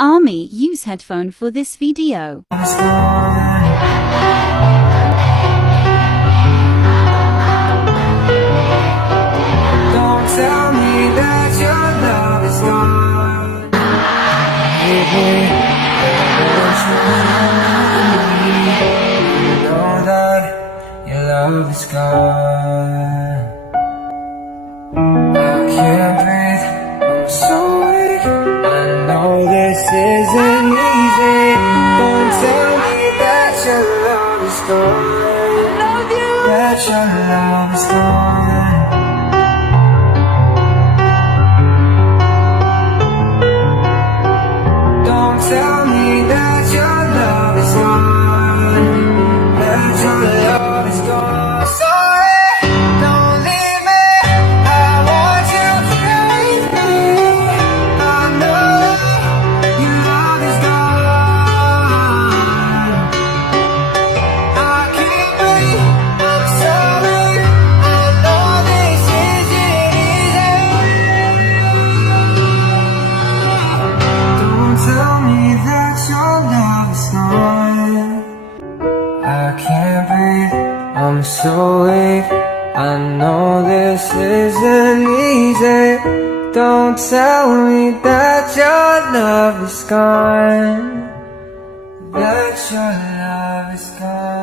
Army, use headphone for this video. Don't tell me that your love is gone. Baby, you know that your love is gone. I can't breathe, I'm so weak. I know this isn't easy. Don't tell me that your love is gone. I love you. That your love is gone. Don't tell me that your love is gone. That your love is gone. Sorry, don't leave me. I want you here with me. I know your love is gone. I can't breathe, I'm sorry. I know this isn't easy. Don't tell me that your love is gone. I can't breathe, I'm so weak. I know this isn't easy. Don't tell me that your love is gone. That your love is gone.